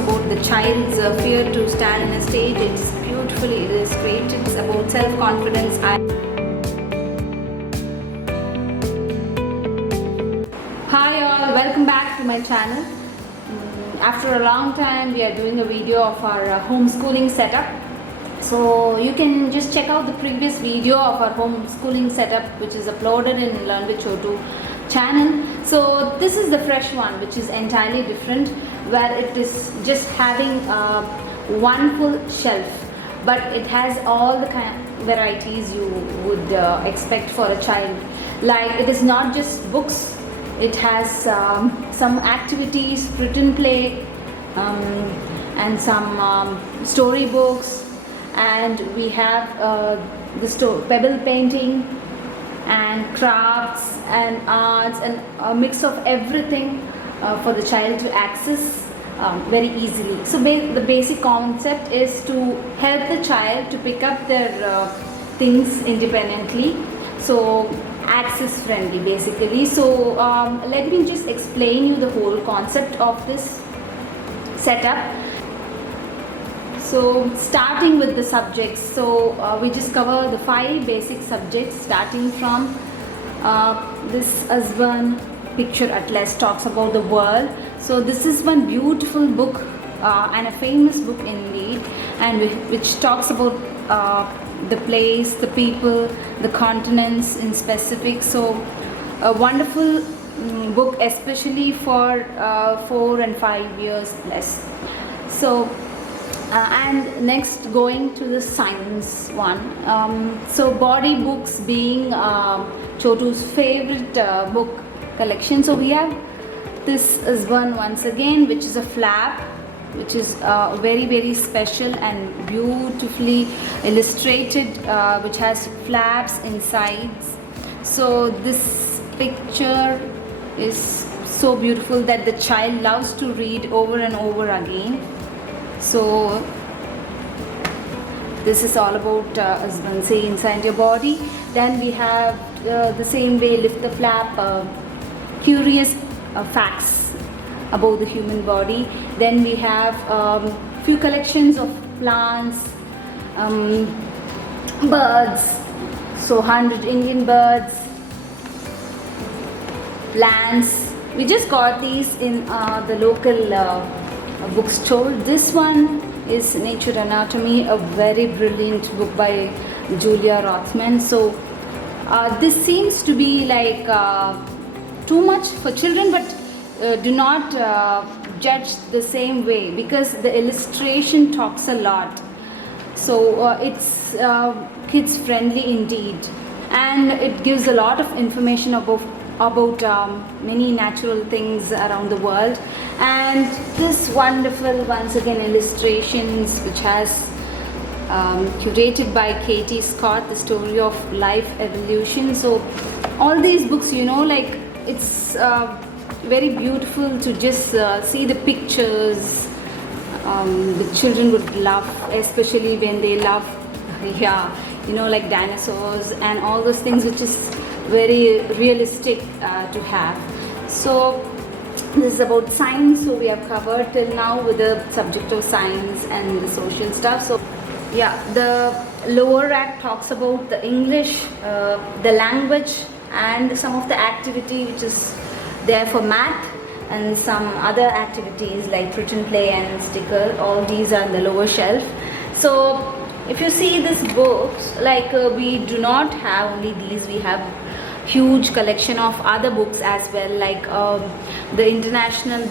about the child's fear to stand in a stage. It's beautifully illustrated. It's about self-confidence. Hi all, welcome back to my channel. After a long time we are doing a video of our homeschooling setup. So you can just check out the previous video of our homeschooling setup, which is uploaded in Learn with Chotu channel. So this is the fresh one, which is entirely different, where it is just having one full shelf, but it has all the kind of varieties you would expect for a child. Like, it is not just books, it has some activities, written play, and some storybooks, and we have the pebble painting and crafts and arts, and a mix of everything for the child to access very easily. So the basic concept is to help the child to pick up their things independently, so access friendly basically. So let me just explain you the whole concept of this setup. So starting with the subjects, so we just cover the 5 basic subjects, starting from this Usborne Picture Atlas, talks about the world. So this is one beautiful book and a famous book indeed, and which talks about the place, the people, the continents in specific. So a wonderful book, especially for 4 and 5 years plus. So and next, going to the science one. So body books being Chotu's favorite book collection. So we have this Usborne once again, which is a flap, which is very, very special and beautifully illustrated, which has flaps inside. So this picture is so beautiful that the child loves to read over and over again. So this is all about Usborne, say, inside your body. Then we have the same way, lift the flap, curious facts about the human body. Then we have few collections of plants, birds, so 100 Indian birds, plants. We just got these in the local bookstore. This one is Nature Anatomy, a very brilliant book by Julia Rothman. So this seems to be like too much for children, but do not judge the same way, because the illustration talks a lot. So it's kids friendly indeed, and it gives a lot of information about many natural things around the world. And this wonderful, once again, illustrations, which has curated by Katie Scott, the story of life evolution. So all these books, you know, like, it's very beautiful to just see the pictures. The children would love, especially when they love, yeah, you know, like dinosaurs and all those things, which is very realistic to have. So this is about science. So we have covered till now with the subject of science and the social stuff. So yeah, the lower rack talks about the English, the language, and some of the activity which is there for math, and some other activities like written play and sticker. All these are in the lower shelf. So if you see these books, like we do not have only these, we have huge collection of other books as well, like the international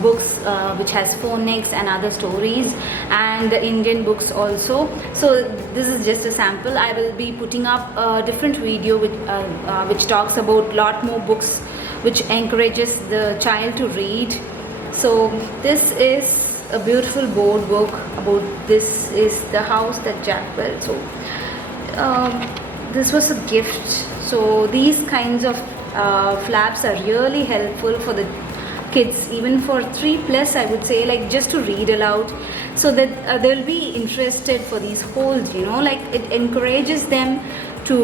books, which has phonics and other stories, and the Indian books also. So this is just a sample. I will be putting up a different video which talks about lot more books, which encourages the child to read. So this is a beautiful board book about this is the house that Jack built. So this was a gift. So these kinds of flaps are really helpful for the kids, even for 3+, I would say, like, just to read aloud, so that they'll be interested for these whole, you know, like, it encourages them to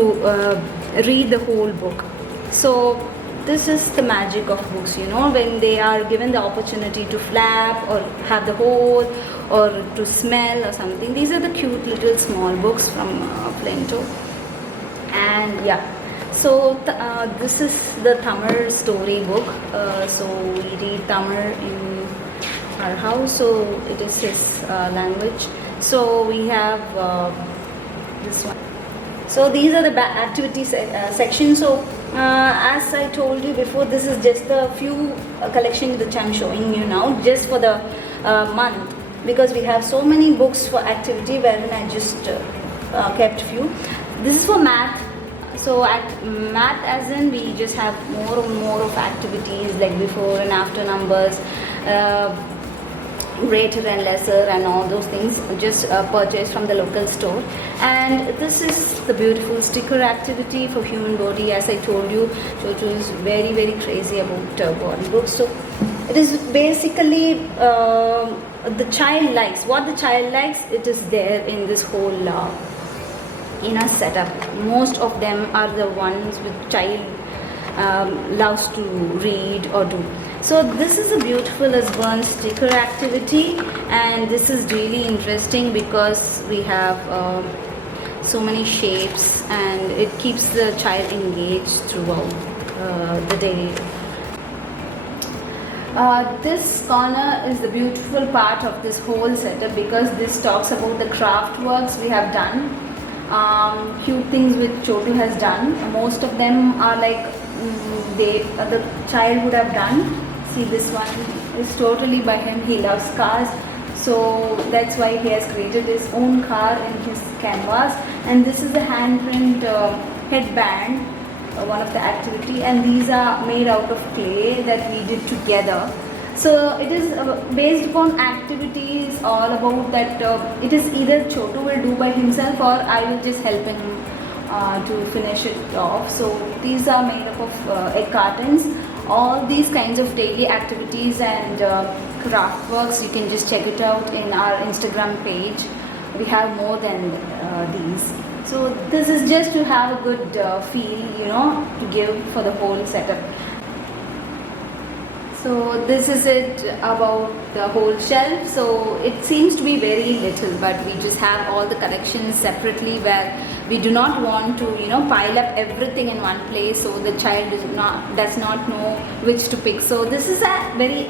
read the whole book. So this is the magic of books, when they are given the opportunity to flap or have the hole or to smell or something. These are the cute little small books from Flento. And yeah, so this is the Tamil story book. So we read Tamil in our house, so it is his language. So we have this one. So these are the activity sections. So as I told you before, this is just a few collections which I'm showing you now, just for the month, because we have so many books for activity, wherein I just kept few. This is for math. So at math, as in, we just have more and more of activities like before and after numbers, greater and lesser, and all those things just purchased from the local store. And this is the beautiful sticker activity for human body. As I told you, Chocho is very, very crazy about body books. So it is basically the child likes what the child likes. It is there in this whole setup. Most of them are the ones which child loves to read or do. So this is a beautiful as burn sticker activity, and this is really interesting because we have so many shapes, and it keeps the child engaged throughout the day. This corner is the beautiful part of this whole setup, because this talks about the craft works we have done, cute things which Chotu has done. Most of them are like the child would have done. See, this one is totally by him. He loves cars, so that's why he has created his own car in his canvas. And this is the handprint headband, one of the activity, and these are made out of clay that we did together. So it is based upon activities, all about that. It is either Chotu will do by himself, or I will just help him to finish it off. So these are made up of egg cartons. All these kinds of daily activities and craft works, you can just check it out in our Instagram page. We have more than these. So this is just to have a good feel, to give for the whole setup. So this is it about the whole shelf. So it seems to be very little, but we just have all the collections separately, where we do not want to pile up everything in one place, so the child does not know which to pick. So this is a very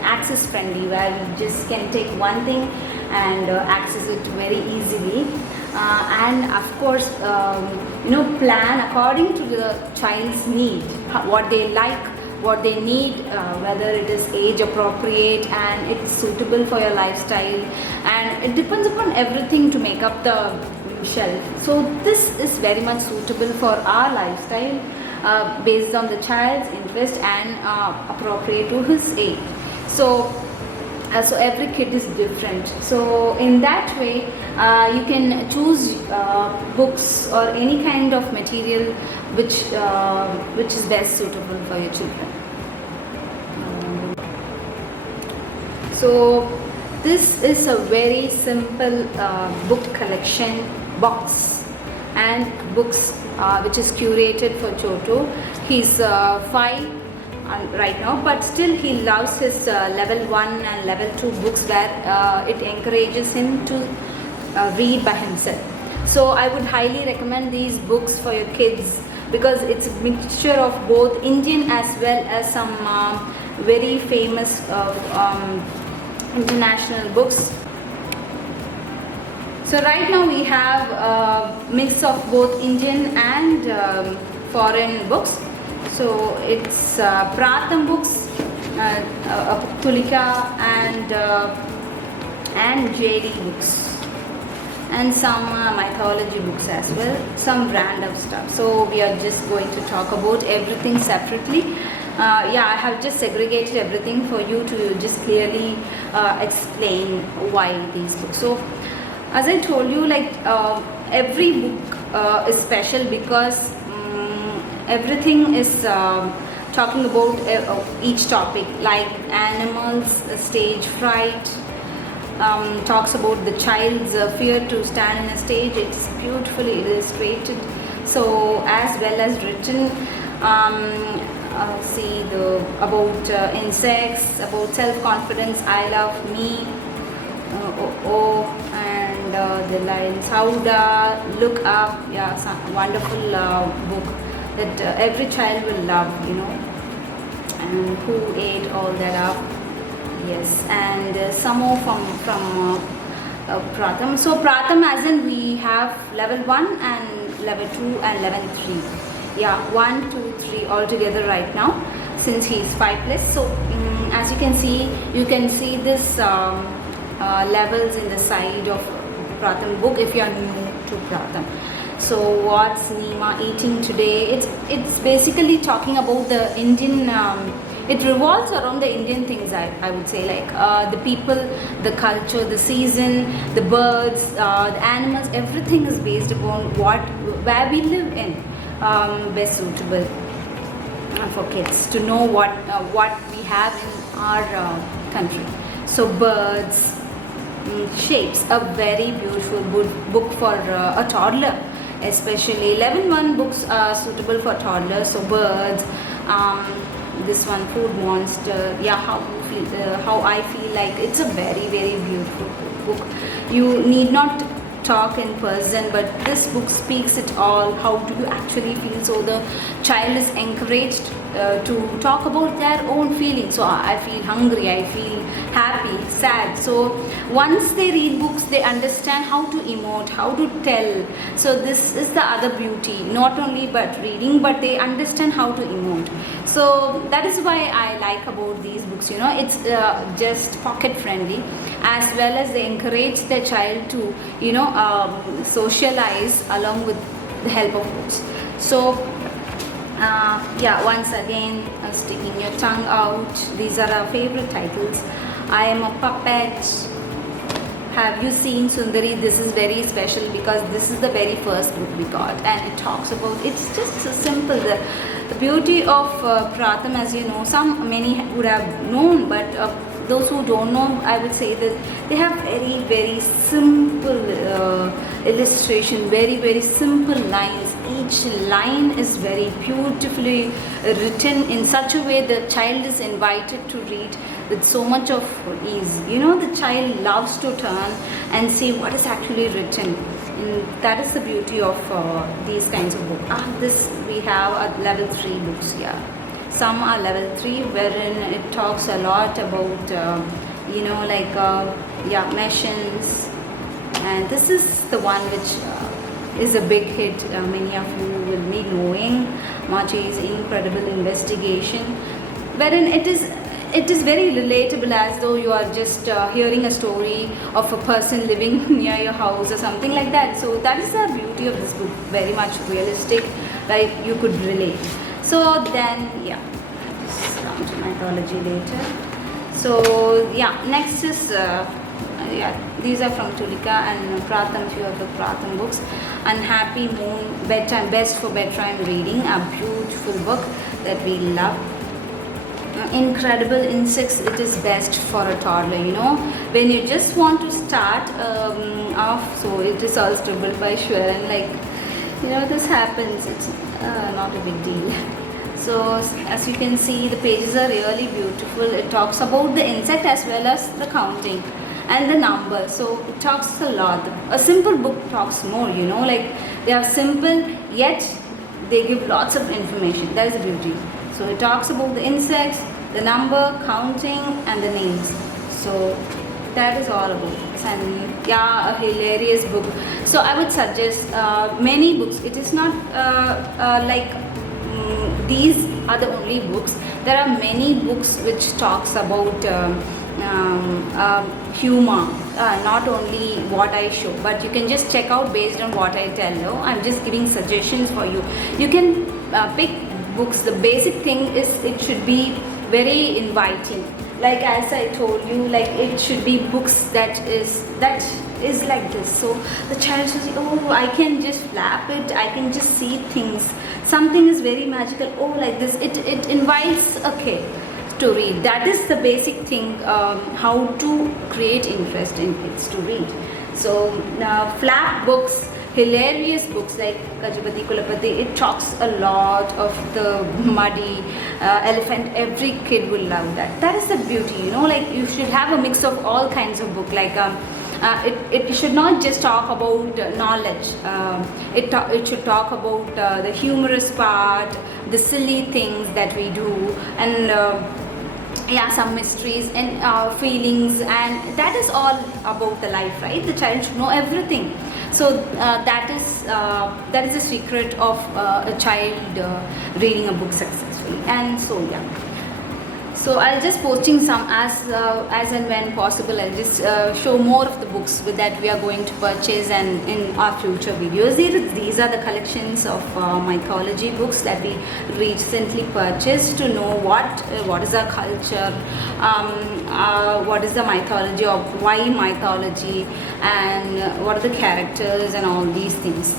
access friendly, where you just can take one thing and access it very easily, and of course plan according to the child's need, what they like, what they need, whether it is age appropriate and it's suitable for your lifestyle, and it depends upon everything to make up the shelf. So this is very much suitable for our lifestyle, based on the child's interest and appropriate to his age. So every kid is different. So in that way, you can choose books or any kind of material which is best suitable for your children. So this is a very simple book collection box and books which is curated for Chotu. He's 5 right now, but still he loves his level 1 and level 2 books, where it encourages him to read by himself. So I would highly recommend these books for your kids, because it's a mixture of both Indian as well as some very famous international books. So right now we have a mix of both Indian and foreign books. So it's Pratham books, Tulika and JD books, and some mythology books as well, some random stuff. So we are just going to talk about everything separately. I have just segregated everything for you to just clearly explain why these books. So as I told you, every book is special, because everything is talking about each topic, like animals, stage fright, talks about the child's fear to stand in a stage. It's beautifully illustrated, so as well as written. see the about insects, about self-confidence, I love me, and the lines Howda, look up. Yeah, some wonderful book that every child will love, and who ate all that up. Yes, and some more from Pratham. So Pratham, as in we have level 1 and level 2 and level 3. Yeah, 1, 2, 3 all together right now, since he is 5 plus. So as you can see this levels in the side of Pratham book if you are new to Pratham. So what's Nima eating today? It's basically talking about the Indian. It revolves around the Indian things, I would say, like the people, the culture, the season, the birds, the animals. Everything is based upon where we live in. Best suitable for kids to know what we have in our country. So birds, shapes, a very beautiful book for a toddler, especially 11 books are suitable for toddlers. So birds, this one, Food Monster. Yeah, how I feel like it's a very, very beautiful book. You need not talk in person, but this book speaks it all. How do you actually feel? So the child is encouraged to talk about their own feelings. So I feel hungry, I feel happy, sad. So once they read books, they understand how to emote, how to tell. So this is the other beauty, not only but reading, but they understand how to emote. So that is why I like about these books. It's just pocket friendly, as well as they encourage the child to socialize along with the help of books. So yeah, once again, sticking your tongue out. These are our favorite titles. I am a puppet. Have you seen Sundari? This is very special because this is the very first book we got, and it talks about, it's just so simple. The beauty of Pratham, as you know, many would have known, but those who don't know, I would say that they have very, very simple illustration, very, very simple lines. Each line is very beautifully written in such a way the child is invited to read with so much of ease. The child loves to turn and see what is actually written. And that is the beauty of these kinds of books. This we have level 3 books here. Some are level 3, wherein it talks a lot about, machines. And this is the one which is a big hit. Many of you will be knowing Machi's Incredible Investigation, wherein it is very relatable, as though you are just hearing a story of a person living near your house or something like that. So that is the beauty of this book, very much realistic, like you could relate. So then, yeah, just come to mythology later. So yeah, next is these are from Tulika and Pratham, few of the Pratham books. Unhappy Moon, bedtime, best for bedtime reading, a beautiful book that we love. Incredible Insects, it is best for a toddler, when you just want to start off. So it is all scribbled by Shwaran, like, this happens, it's not a big deal. So as you can see, the pages are really beautiful. It talks about the insect as well as the counting and the number. So it talks a lot. A simple book talks more, like they are simple yet they give lots of information. That is the beauty. So it talks about the insects, the number, counting, and the names. So that is all about it. And yeah, a hilarious book. So I would suggest many books. It is not these are the only books. There are many books which talks about humor, not only what I show, but you can just check out based on what I tell you. I'm just giving suggestions for you. You can pick books. The basic thing is it should be very inviting. Like as I told you, like it should be books that is like this. So the child should say, oh, I can just flap it, I can just see things. Something is very magical. Oh, like this. It invites a kid to read. That is the basic thing, how to create interest in kids to read. So flap books, hilarious books like Gajapati Kulapati, it talks a lot of the muddy elephant, every kid will love that. That is the beauty, you know, like you should have a mix of all kinds of book, like it should not just talk about knowledge. It should talk about the humorous part, the silly things that we do, and yeah, some mysteries and feelings, and that is all about the life, right? The child should know everything. So that is the secret of a child reading a book successfully. And so yeah, so I'll just posting some as and when possible. I'll just show more of the books that we are going to purchase, and in our future videos. These are the collections of mythology books that we recently purchased to know what is our culture, what is the mythology, of why mythology, and what are the characters and all these things.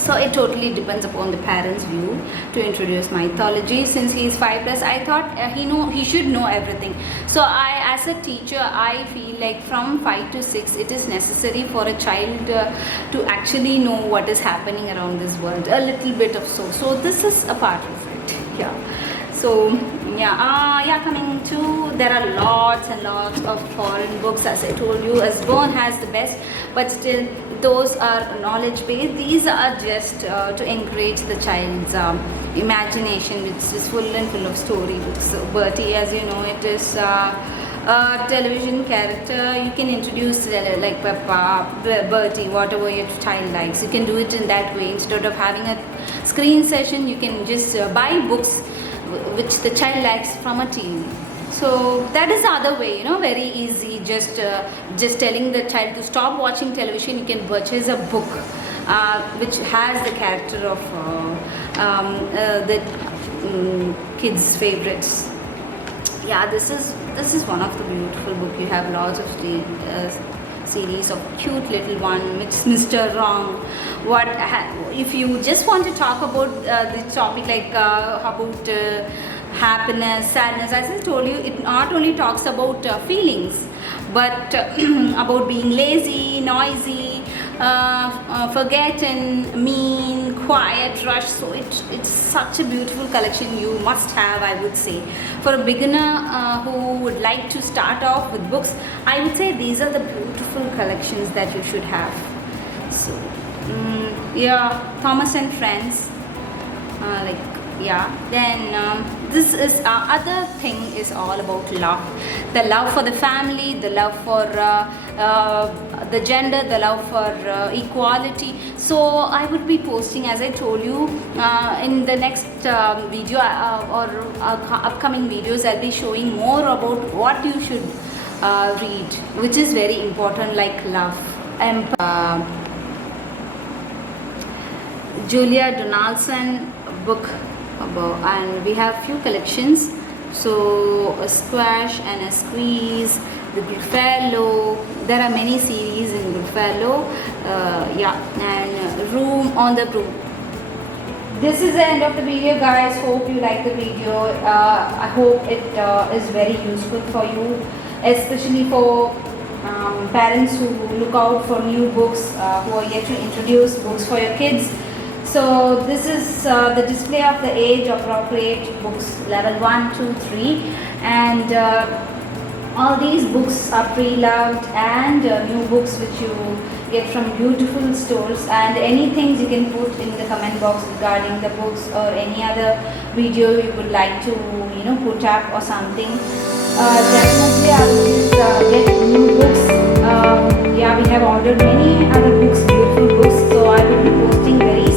So it totally depends upon the parents' view to introduce mythology. Since he is 5 plus, I thought he should know everything. So as a teacher, I feel like from 5 to 6, it is necessary for a child to actually know what is happening around this world. A little bit of so. So this is a part of it. Yeah. So yeah, coming to, there are lots and lots of foreign books. As I told you, Usborne has the best, but still those are knowledge based. These are just to encourage the child's imagination, which is full of storybooks. So Bertie, as you know, it is a television character. You can introduce like Peppa, Bertie, whatever your child likes. You can do it in that way. Instead of having a screen session, you can just buy books which the child likes from a TV. So that is the other way, you know, very easy. Just telling the child to stop watching television. You can purchase a book which has the character of the kids' favorites. Yeah, this is one of the beautiful book. You have lots of series of cute little one, Mr. Wrong. If you just want to talk about the topic, like about happiness, sadness, as I told you, it not only talks about feelings, but about being lazy, noisy, forgetting, mean, quiet, rush. So it's such a beautiful collection. You must have, I would say. For a beginner who would like to start off with books, I would say these are the beautiful collections that you should have. So yeah, Thomas and Friends, then this is other thing is all about love. The love for the family, the love for the gender, the love for equality. So I would be posting, as I told you, in the next video or upcoming videos, I'll be showing more about what you should read, which is very important, like love. Julia Donaldson book about, and we have few collections. So a squash and a squeeze, the Goodfellow. There are many series in Goodfellow. And Room on the Broom. This is the end of the video, guys. Hope you like the video. I hope it is very useful for you, especially for parents who look out for new books, who are yet to introduce books for your kids. So this is the display of the age appropriate books, level 1, 2, 3, and all these books are pre-loved, and new books which you get from beautiful stores, and anything you can put in the comment box regarding the books, or any other video you would like to put up or something. Definitely I will get new books. We have ordered many other books, beautiful books, so I will be posting very